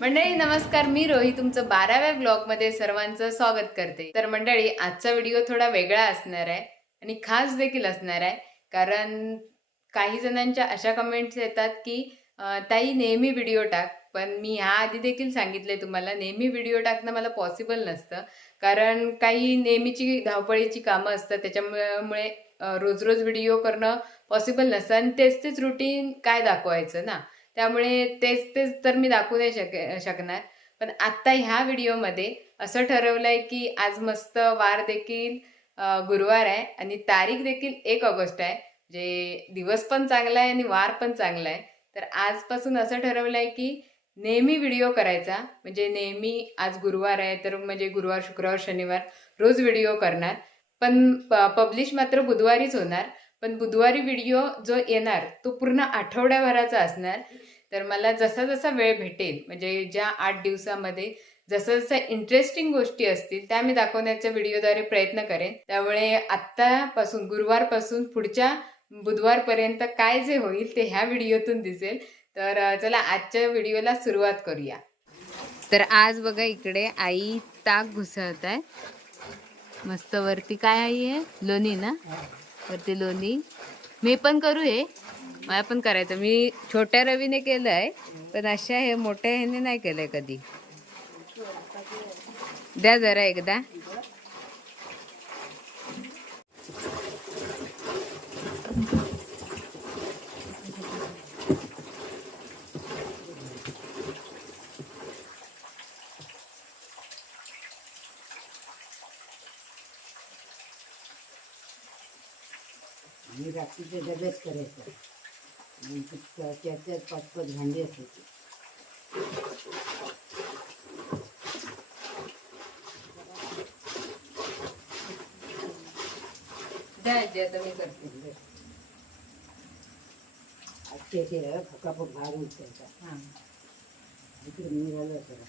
मंडळी नमस्कार. मी रोही तुमचं बाराव्या ब्लॉगमध्ये सर्वांचं स्वागत करते. तर मंडळी आजचा व्हिडिओ थोडा वेगळा असणार आहे आणि खास देखील असणार आहे. कारण काही जणांच्या अशा कमेंट्स येतात की ताई नेहमी व्हिडिओ टाक. पण मी ह्या आधी देखील सांगितले तुम्हाला नेहमी व्हिडिओ टाकणं मला पॉसिबल नसतं. कारण काही नेहमीची धावपळीची कामं असतात त्याच्यामुळे रोज रोज व्हिडिओ करणं पॉसिबल नसतं. आणि तेच तेच रुटीन काय दाखवायचं ना? त्यामुळे तेच तेच तर मी दाखवू नाही शक शकणार. पण आत्ता ह्या व्हिडिओमध्ये असं ठरवलं आहे की आज मस्त वार देखील गुरुवार आहे आणि तारीख देखील एक ऑगस्ट आहे. जे दिवस पण चांगला आहे आणि वार पण चांगला आहे. तर आजपासून असं ठरवलं आहे की नेहमी व्हिडिओ करायचा. म्हणजे नेहमी आज गुरुवार आहे तर म्हणजे गुरुवार शुक्रवार शनिवार रोज व्हिडिओ करणार. पण पब्लिश मात्र बुधवारीच होणार. पण बुधवारी व्हिडिओ जो येणार तो पूर्ण आठवड्याभराचा असणार. तर मला जसा जसा वेळ भेटेल म्हणजे ज्या आठ दिवसामध्ये जसं जसं इंटरेस्टिंग गोष्टी असतील त्या मी दाखवण्याच्या व्हिडिओद्वारे प्रयत्न करेन. त्यामुळे आत्तापासून गुरुवारपासून पुढच्या बुधवारपर्यंत काय जे होईल ते ह्या व्हिडिओतून दिसेल. तर चला आजच्या व्हिडिओला सुरुवात करूया. तर आज बघा इकडे आई ताक घुसळत आहे. मस्त वरती काय आई आहे? लोणी ना? वरती लोणी. मी पण करू हे. मला पण करायचं. मी छोट्या रवीने केलं आहे पण अशा हे मोठ्या ह्याने नाही केलंय कधी. द्या जरा एकदा. मी रात्रीचे डबेच करायचं. आणि ते त्या- त्यात त्यात पाच पाच भांडी असायची. द्या आजी, आता मी करते. आजच्या ते फकाफक बाहेर उठायचा हां. इकडे निघालं जरा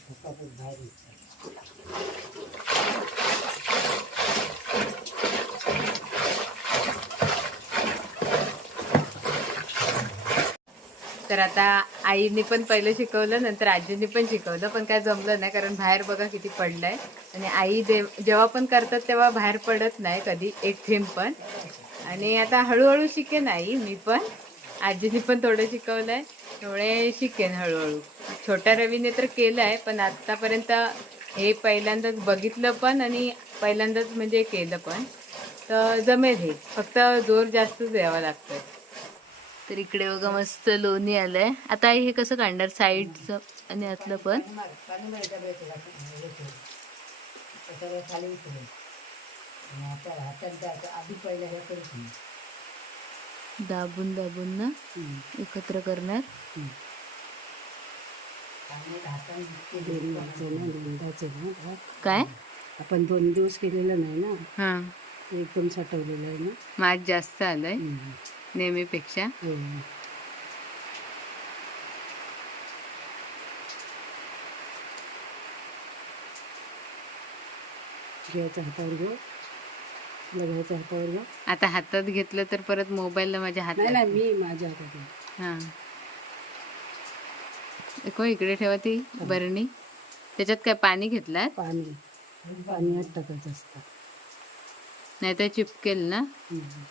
फकाफक बाहेर उठायचा तर आता आईने पण पहिलं शिकवलं नंतर आजीने पण शिकवलं पण काय जमलं नाही कारण बाहेर बघा किती पडलंय. आणि आई जेव्हा पण करतात तेव्हा बाहेर पडत नाही कधी एक थेंब पण. आणि आता हळूहळू शिकेन आई मी पण. आजीने पण थोडं शिकवलंय. त्यामुळे शिकेन हळूहळू. छोट्या रवीने तर केलं आहे पण आत्तापर्यंत हे पहिल्यांदाच बघितलं पण आणि पहिल्यांदाच म्हणजे केलं पण. तर जमेल हे. फक्त जोर जास्त द्यावा लागतं तर इकडे बघा मस्त लोणी आलंय. आता हे कसं काढणार? साईडचं आणि आतलं पण. दाबून दाबून ना. एकत्र करणार. काय? आपण दोन दिवस केलेलं नाही ना. हा. एकदम साठवलेलं आहे ना. माझ जास्त आलंय. नेहमीपेक्षा. हो. घ्यायचं हातावर घेऊ. घ्यायचं हातावर घेऊ. आता हातात घेतलं तर परत मोबाईलला माझ्या नाही हातात नाही मी माझ्या हातात घेऊ. हा. एको इकडे ठेवा ती बरणी. त्याच्यात काय पाणी घेतलात? पाणी. पाणी आत टाकायचं असतं. नाही तर चिपकेल ना? हम्म.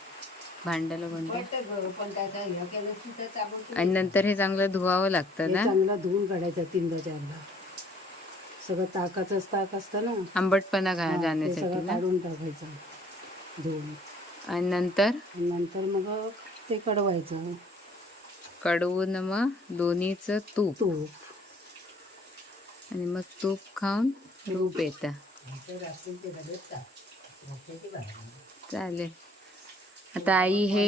भांड्याला भांड पण ते गरम पण त्याचं केलं की ते ताबडतोब आणि नंतर हे चांगलं धुवावं लागतं हे ना? चांगला धुवून काढायचा तीनदा चारदा सगळं ताकाचंच ताक असतं ना? आंबटपणा जाण्यासाठी काढून टाकायचं धुवून. आणि नंतर? नंतर मग ते कडवायचं. कडवून मग दोन्हीचं तूप. तूप. आणि मग तूप खाऊन रूप येतं. चालेल. आता आई हे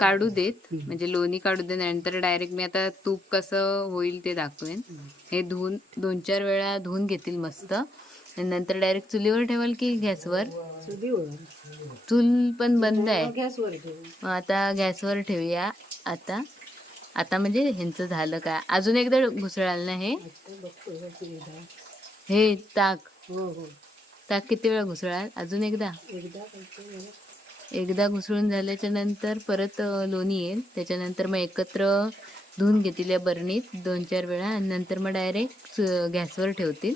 काढू देत म्हणजे लोणी काढू दे नंतर डायरेक्ट मी आता तूप कसं होईल ते दाखवेन. हे धुवून दोन चार वेळा धुवून घेतील मस्त. आणि नंतर डायरेक्ट चुलीवर ठेवाल की गॅसवर? चूल पण बंद आहे. मग आता गॅसवर ठेवूया. आता आता म्हणजे ह्यांचं झालं काय? अजून एकदा घुसळाल ना हे? हे ताक. हो हो ताक किती वेळा घुसळाल? अजून एकदा? एकदा घुसळून झाल्याच्यानंतर परत लोणी येईल. त्याच्यानंतर मग एकत्र धुवून घेतील या बरणीत दोन चार वेळा आणि नंतर मग डायरेक्ट गॅसवर ठेवतील.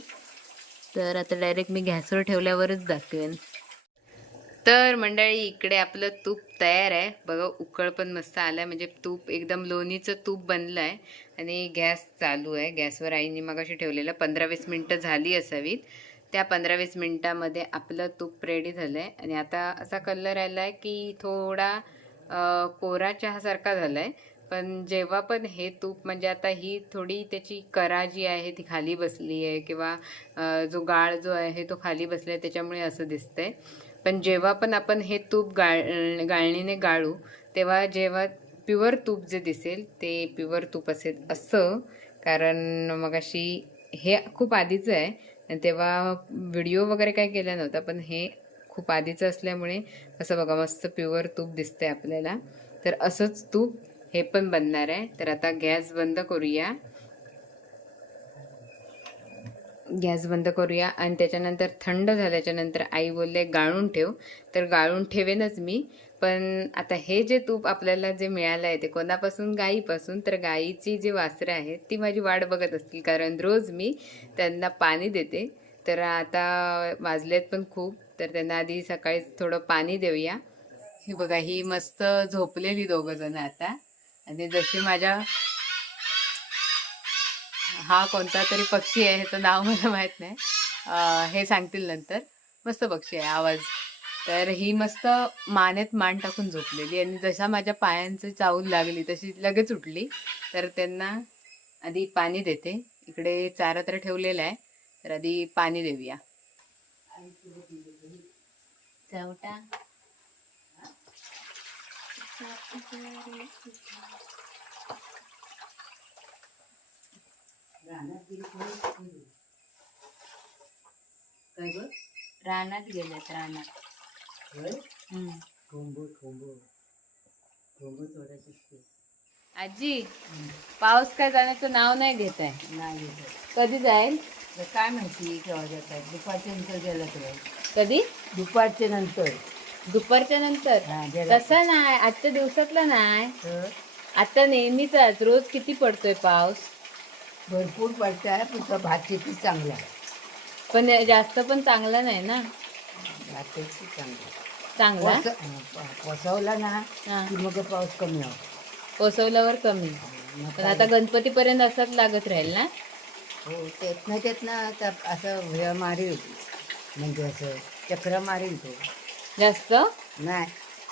तर आता डायरेक्ट मी गॅसवर ठेवल्यावरच दाखवेन. तर मंडळी इकडे आपलं तूप तयार आहे. बघा उकळ पण मस्त आलं म्हणजे तूप एकदम लोणीचं तूप बनलं आहे आणि गॅस चालू आहे. गॅसवर आईने मग अशी ठेवलेलं पंधरा वीस मिनटं झाली असावीत. त्या पंधरा वीस मिनटामध्ये आपलं तूप रेडी झालं आहे आणि आता असा कलर आला आहे की थोडा कोरा चहासारखा झाला आहे पण जेव्हा पण हे तूप म्हणजे आता ही थोडी त्याची करा जी आहे ती खाली बसली आहे किंवा जो गाळ जो आहे तो खाली बसला आहे त्याच्यामुळे असं दिसतंय. पण जेव्हा पण आपण हे तूप गाळ गाळणीने गाळू तेव्हा जेव्हा प्युअर तूप जे दिसेल ते प्युअर तूप असेल असं. कारण मग अशी हे खूप आधीचं आहे. तेव्हा व्हिडिओ वगैरे काय केला नव्हता पण हे खूप आधीचं असल्यामुळे असं बघा मस्त प्युअर तूप दिसतंय आपल्याला. तर असंच तूप हे पण बनणार आहे. तर आता गॅस बंद करूया. गॅस बंद करूया आणि त्याच्यानंतर थंड झाल्याच्यानंतर आई बोलले गाळून ठेव. तर गाळून ठेवेनच मी. पण आता हे जे तूप आपल्याला जे मिळालं आहे ते कोणापासून? गाईपासून. तर गाईची जी वासरं आहेत ती माझी वाट बघत असतील. कारण रोज मी त्यांना पाणी देते. तर आता वाजलेत पण खूप. तर त्यांना आधी सकाळी थोडं पाणी देऊया. हे बघा ही मस्त झोपलेली दोघं जण आता. आणि जशी माझ्या हा कोणता तरी पक्षी आहे ह्याचं नाव मला माहीत नाही. हे सांगतील नंतर. मस्त पक्षी आहे आवाज. तर ही मस्त मानेत मान टाकून झोपलेली. आणि जशा माझ्या पायांचं चावूल लागली तशी लगेच उठली. तर त्यांना आधी पाणी देते. इकडे चारा तर ठेवलेला आहे. तर आधी पाणी देऊया. चवटा. रानात गेल्यात रानात. आजी पाऊस काय जाण्याचं नाव नाही घेत आहे. नाही. कधी जाईल? काय माहिती केव्हा जातात? दुपारच्या नंतर गेलं तर. कधी? दुपारच्या नंतर. दुपारच्या नंतर? हा गेला तसं नाही. आजच्या दिवसातला नाही. तर? आता नेहमीचाच रोज किती पडतोय पाऊस? भरपूर पडत आहे पण तो भात शेती चांगला आहे. पण जास्त पण चांगला नाही ना? चांगला. चांगला? पस- पसवला ना हा. की मग पाऊस कमी होतो. कोसवल्यावर कमी. पण आता गणपतीपर्यंत असाच लागत राहील ना? हो त्यातनं त्यातनं आता असं हे मारील म्हणजे असं चक्र मारील तो जास्त? नाही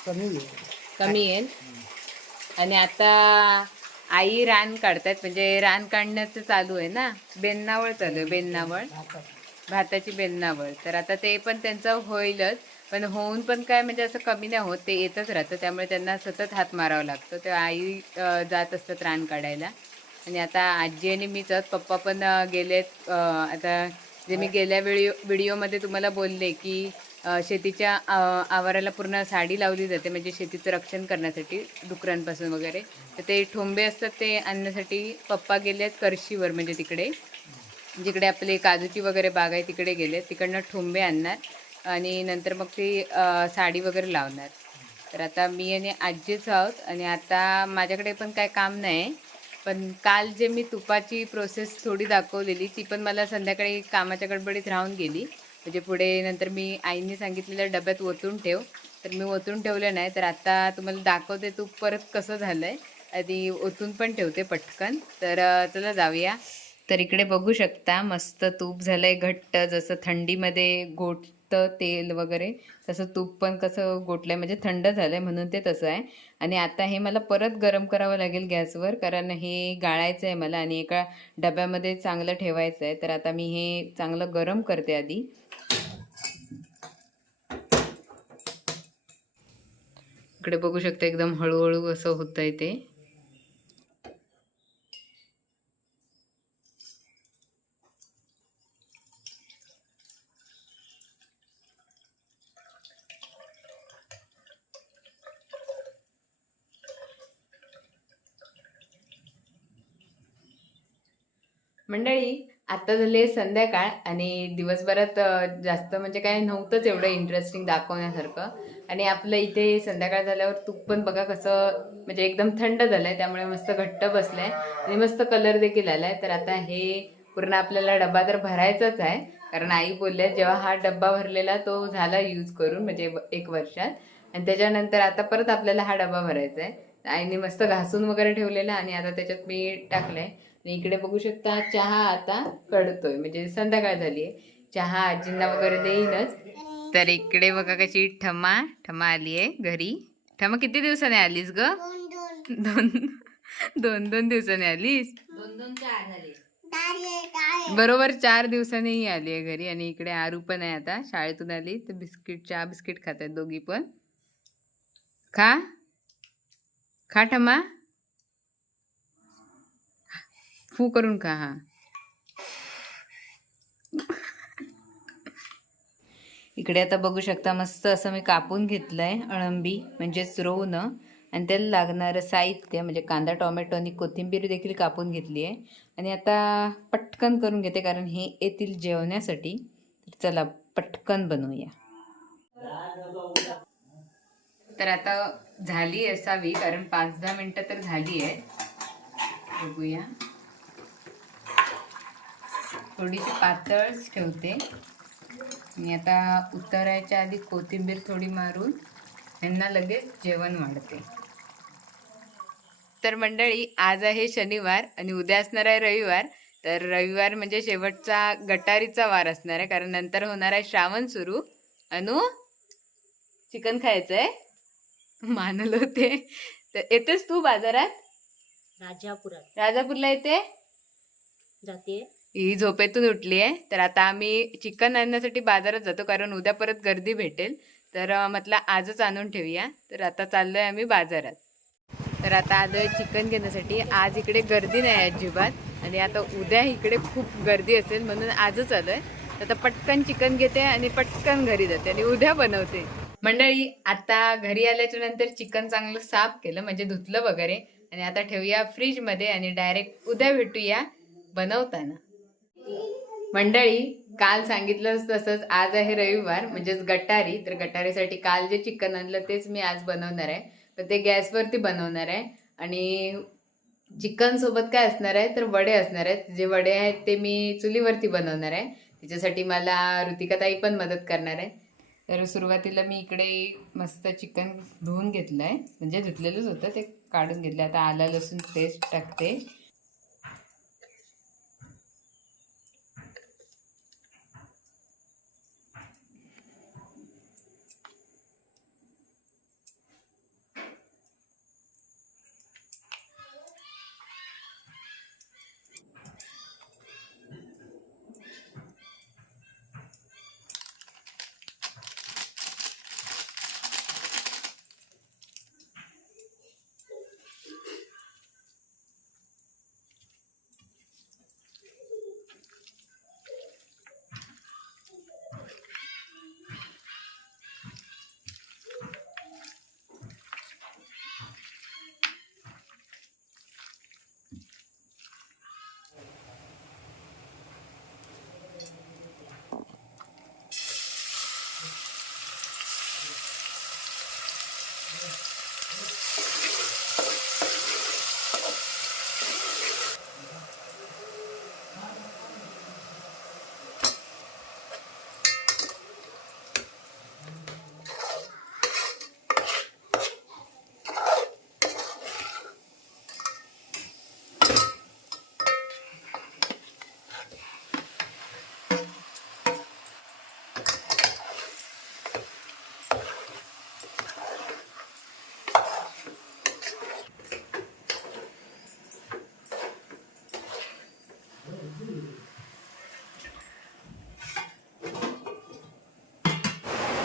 कमी येईल. कमी येईल? आणि आता आई रान काढतात म्हणजे रान काढण्याचं चालू आहे ना? बेन्नावळ चालू आहे बेन्नावळ. भाताची बेलनावर तर आता ते पण त्यांचं होईलच. पण होऊन पण काय म्हणजे असं कमी नाही होत. ते येतच राहतं. त्यामुळे त्यांना सतत हात मारावा लागतो. तर आई जात असतात रान काढायला. आणि आता आजी आणि मीच आहोत पप्पा पण गेलेत. आता जे मी गेल्या व्हिडिओ व्हिडिओमध्ये तुम्हाला बोलले की शेतीच्या आवाराला पूर्ण साडी लावली जाते. म्हणजे शेतीचं रक्षण करण्यासाठी डुकरांपासून वगैरे. तर ते ठोंबे असतात. ते आणण्यासाठी पप्पा गेलेत करशीवर म्हणजे तिकडे. जिकडे आपले काजूची वगैरे बाग आहे तिकडे गेले. तिकडनं ठोंबे आणणार आणि नंतर मग ती साडी वगैरे लावणार. तर आता मी आणि आजीच आहोत आणि आता माझ्याकडे पण काय काम नाही. पण काल जे मी तुपाची प्रोसेस थोडी दाखवलेली ती पण मला संध्याकाळी कामाच्या गडबडीत राहून गेली. म्हणजे पुढे नंतर मी आईने सांगितलेल्या डब्यात ओतून ठेव. तर मी ओतून ठेवलं नाही तर आता तुम्हाला दाखवते तूप परत कसं झालं आहे आधी ओतून पण ठेवते पटकन. तर चला जाऊया. तर इकडे बघू शकता मस्त तूप झालंय घट्ट जसं थंडीमध्ये गोटतं तेल वगैरे तसं तूप पण कसं गोटलंय म्हणजे थंड झालंय म्हणून ते तसं आहे. आणि आता हे मला परत गरम करावं लागेल गॅसवर कारण हे गाळायचं आहे मला आणि एका डब्यामध्ये चांगलं ठेवायचं आहे तर आता मी हे चांगलं गरम करते आधी. इकडे बघू शकता एकदम हळूहळू असं होतंय ते. मंडळी आता झाले संध्याकाळ आणि दिवसभरात जास्त म्हणजे काय नव्हतंच एवढं इंटरेस्टिंग दाखवण्यासारखं. आणि आपलं इथे संध्याकाळ झाल्यावर तूप पण बघा कसं म्हणजे एकदम थंड झालंय त्यामुळे मस्त घट्ट बसलंय. आणि मस्त कलर देखील आलाय. तर आता हे पूर्ण आपल्याला डबा तर भरायचाच आहे. कारण आई बोलल्या जेव्हा हा डब्बा भरलेला तो झाला यूज करून म्हणजे एक वर्षात. आणि त्याच्यानंतर आता परत आपल्याला हा डबा भरायचा आहे आईने मस्त घासून वगैरे ठेवलेला आणि आता त्याच्यात मी टाकलंय. इकडे बघू शकता चहा आता कडतोय म्हणजे संध्याकाळ झाली आहे. चहा आजींना वगैरे देईनच तर इकडे बघा कशी ठमा ठमा आली आहे घरी. ठमा किती दिवसाने आलीस ग? दोन दोन. दोन दिवसाने आलीस? दोन दोन चार झाले. बरोबर चार दिवसांनी ही आली आहे घरी. आणि इकडे आरू पण आहे आता शाळेतून आली. तर बिस्किट चहा बिस्किट खात आहेत दोघी पण. खा. खा ठमा. फू करून खा हा. इकडे आता बघू शकता मस्त असं मी कापून घेतलंय अळंबी म्हणजेच रोवणं. आणि त्याला लागणारं साहित्य म्हणजे कांदा टोमॅटो आणि कोथिंबीर देखील कापून घेतली आहे. आणि आता पटकन करून घेते कारण हे येतील जेवण्यासाठी. तर चला पटकन बनवूया. तर आता झाली असावी कारण पाच दहा मिनटं तर झाली आहे. बघूया. थोडीशी पातळच ठेवते. आणि आता उतरायच्या आधी कोथिंबीर थोडी मारून यांना लगेच जेवण वाढते. तर मंडळी आज आहे शनिवार आणि उद्या असणार आहे रविवार. तर रविवार म्हणजे शेवटचा गटारीचा वार असणार आहे कारण नंतर होणार आहे श्रावण सुरू. अनु चिकन खायचं आहे मानलं होते. तर येतेस तू बाजारात? राजापुरात. राजापूरला येते? जाते. ही झोपेतून उठली आहे. तर आता आम्ही चिकन आणण्यासाठी बाजारात जातो कारण उद्या परत गर्दी भेटेल. तर म्हटलं आजच आणून ठेवूया. तर आता चाललोय आम्ही बाजारात. तर आता आलोय चिकन घेण्यासाठी. आज इकडे गर्दी नाही अजिबात. आणि आता उद्या इकडे खूप गर्दी असेल म्हणून आजच आलोय. तर आता पटकन चिकन घेते आणि पटकन घरी जाते आणि उद्या बनवते. मंडळी आता घरी आल्याच्यानंतर चिकन चांगलं साफ केलं म्हणजे धुतलं वगैरे. आणि आता ठेवूया फ्रीजमध्ये आणि डायरेक्ट उद्या भेटूया बनवताना. मंडळी काल सांगितलं तसंच आज आहे रविवार म्हणजेच गटारी. तर गटारीसाठी काल जे चिकन आणलं तेच मी आज बनवणार आहे. तर ते गॅसवरती बनवणार आहे. आणि चिकन सोबत काय असणार आहे? तर वडे असणार आहेत. जे वडे आहेत ते मी चुलीवरती बनवणार आहे. त्याच्यासाठी मला ऋतिकाताई पण मदत करणार आहे. तर सुरुवातीला मी इकडे मस्त चिकन धुवून घेतलं आहे म्हणजे धुतलेलंच होतं ते काढून घेतलं आता आला लसूण पेस्ट टाकते.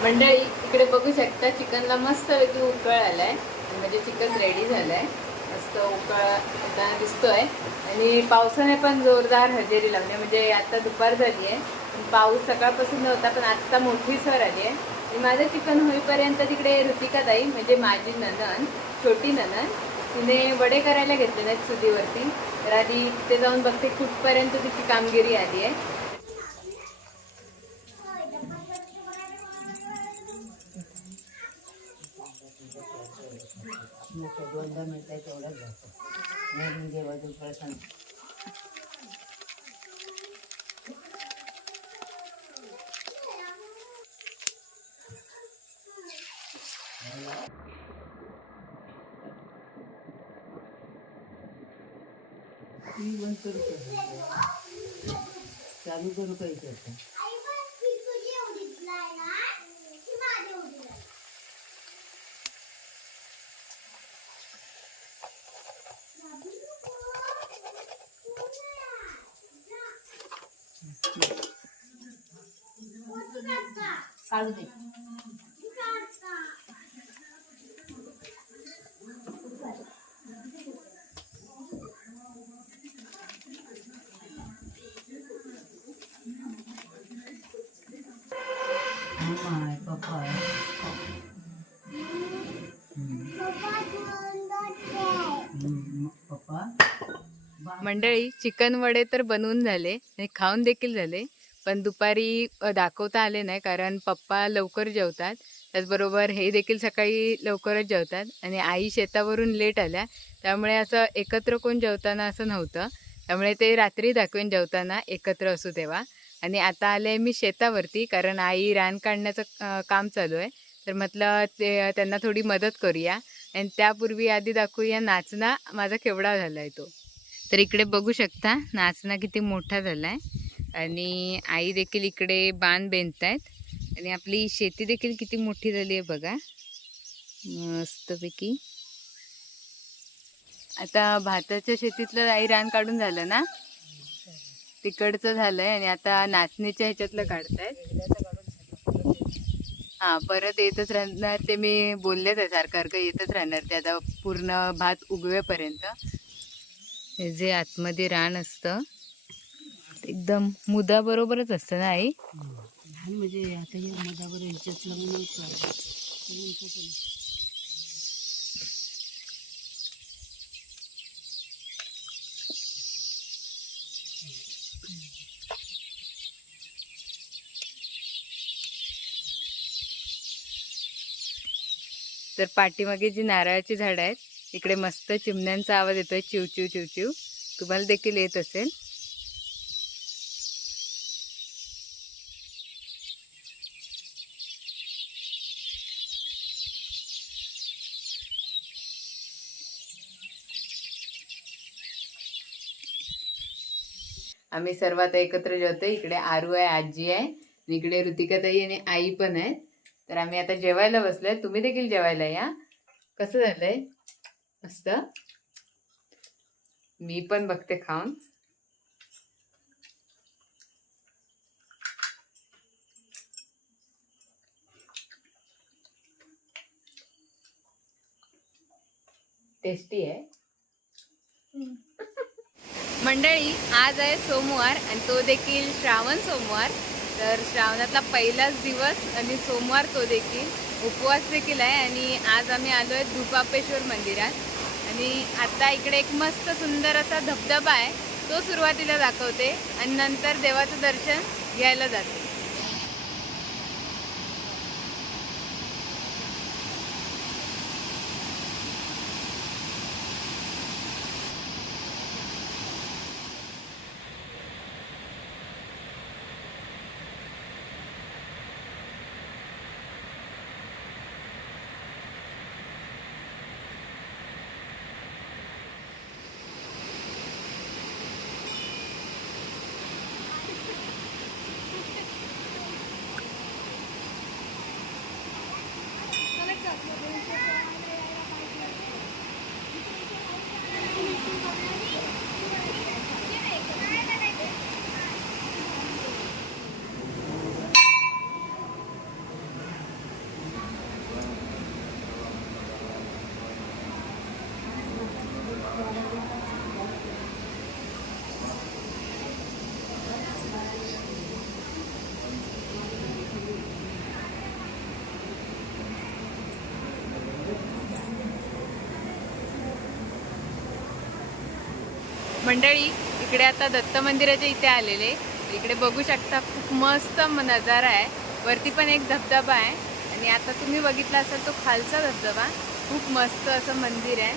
मंडळी इकडे बघू शकता चिकनला मस्त पैकी उकळ आलाय. म्हणजे चिकन रेडी झालंय. मस्त उकळ आता दिसतोय. आणि पावसाने पण जोरदार हजेरी लावली. म्हणजे आता दुपार झाली आहे. पाऊस सकाळपासून नव्हता पण आत्ता मोठी सर आली आहे. आणि माझं चिकन होईपर्यंत तिकडे ऋतिका ताई म्हणजे माझी ननन छोटी ननन तिने वडे करायला घेतले नाहीत चुलीवरती तर आधी तिथे जाऊन बघते कुठपर्यंत तिची कामगिरी आली आहे. नसतं दोनदा मिळतं तेवढंच जातं. म्हणून देवाचं प्रसन्न चालू करू काही आता काढू दे. मंडळी चिकन वडे तर बनवून झाले आणि खाऊन देखील झाले. पण दुपारी दाखवता आले नाही कारण पप्पा लवकर जेवतात. त्याचबरोबर हे देखील सकाळी लवकरच जेवतात आणि आई शेतावरून लेट आल्या. त्यामुळे असं एकत्र कोण जेवताना असं नव्हतं. त्यामुळे ते रात्री दाखवेन जेवताना एकत्र असू तेव्हा आणि आता आले मी शेतावरती कारण आई रान काढण्याचं काम चालू आहे. तर म्हटलं ते त्यांना थोडी मदत करूया आणि त्यापूर्वी आधी दाखवूया नाचना माझा केवढा झाला आहे तो. तर इकडे बघू शकता नाचना किती मोठा झाला आहे आणि आई देखील इकडे बाण आहेत आणि आपली शेती देखील किती मोठी झाली आहे बघा. मस्तपैकी. आता भाताच्या शेतीतलं आई रान काढून झालं ना? तिकडचं झालंय आणि आता नाचणीच्या ह्याच्यातलं काढतायत. हां परत येतच राहणार ते मी बोललेच आहे सारखं सारखं येतच राहणार ते आता पूर्ण भात उगवेपर्यंत. हे जे आतमध्ये रान असतं एकदम मुदाबरोबरच असतं ना आई? लहान म्हणजे आता हे मधावर तर पाठीमागे जी नारळाची झाडं आहेत इकडे मस्त चिमण्यांचा आवाज येतोय चिवचिव चिवचिव तुम्हाला देखील येत असेल. आम्ही सर्व आता एकत्र जेवतो. इकडे आरू आहे आजी आहे आणि इकडे ऋतिकाताई आणि आई पण आहेत. तर आम्ही आता जेवायला बसलोय. तुम्ही देखील जेवायला या. कसं झालंय? मस्त. मी पण बघते खाऊन. टेस्टी आहे. मंडळी आज आहे सोमवार आणि तो देखील श्रावण सोमवार. तर श्रावणातला पहिलाच दिवस आणि सोमवार तो देखील उपवास देखील आहे आणि आज आम्ही आलो आहे धुपापेश्वर मंदिरात. आणि आता इकडे एक मस्त सुंदर असा धबधबा आहे तो सुरुवातीला दाखवते आणि नंतर देवाचं दर्शन घ्यायला जाते. मंडळी इकडे आता दत्त मंदिराच्या इथे आलेले. इकडे बघू शकता खूप मस्त नजारा आहे. वरती पण एक धबधबा आहे. आणि आता तुम्ही बघितला असाल तो खालचा धबधबा. खूप मस्त असं मंदिर आहे.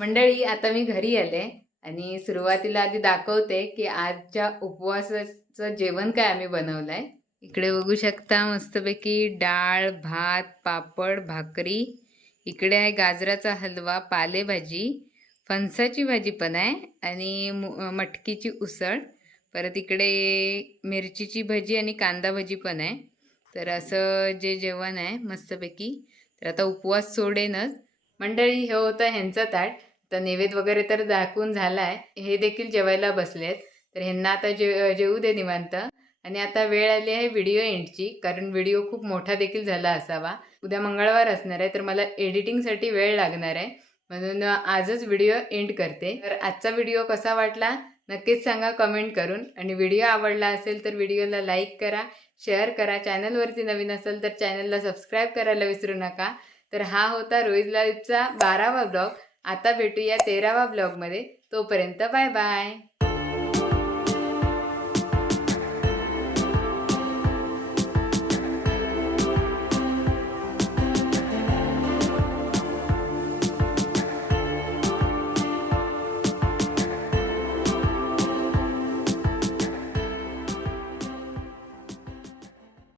मंडळी आता मी घरी आले आणि सुरुवातीला आधी दाखवते की आजच्या उपवासाचं जेवण काय आम्ही बनवलंय. इकडे बघू शकता मस्तपैकी डाळ भात पापड भाकरी. इकडे आहे गाजराचा हलवा पालेभाजी. फणसाची भाजी पण आहे आणि मटकीची उसळ. परत इकडे मिरचीची भजी आणि कांदा भजी पण आहे. तर असं जे जेवण आहे मस्तपैकी. तर आता उपवास सोडेनच. मंडळी हे होतं ह्यांचं ताट. तर नैवेद्य वगैरे तर दाखवून झाला आहे हे देखील जेवायला बसलेत. तर ह्यांना आता जे जेवू दे निवांत. आणि आता वेळ आली आहे व्हिडिओ एंडची कारण व्हिडिओ खूप मोठा देखील झाला असावा. उद्या मंगळवार असणार आहे तर मला एडिटिंगसाठी वेळ लागणार आहे. म्हणून आजच व्हिडिओ एंड करते. तर आजचा व्हिडिओ कसा वाटला? नक्कीच सांगा कमेंट करून. आणि व्हिडिओ आवडला असेल तर व्हिडिओला लाईक करा शेअर करा. चॅनलवरती नवीन असेल तर चॅनलला सबस्क्राईब करायला विसरू नका. तर हा होता रोहित लाईफचा बारावा ब्लॉग आता भेटूया तेरावा ब्लॉगमध्ये तोपर्यंत बाय बाय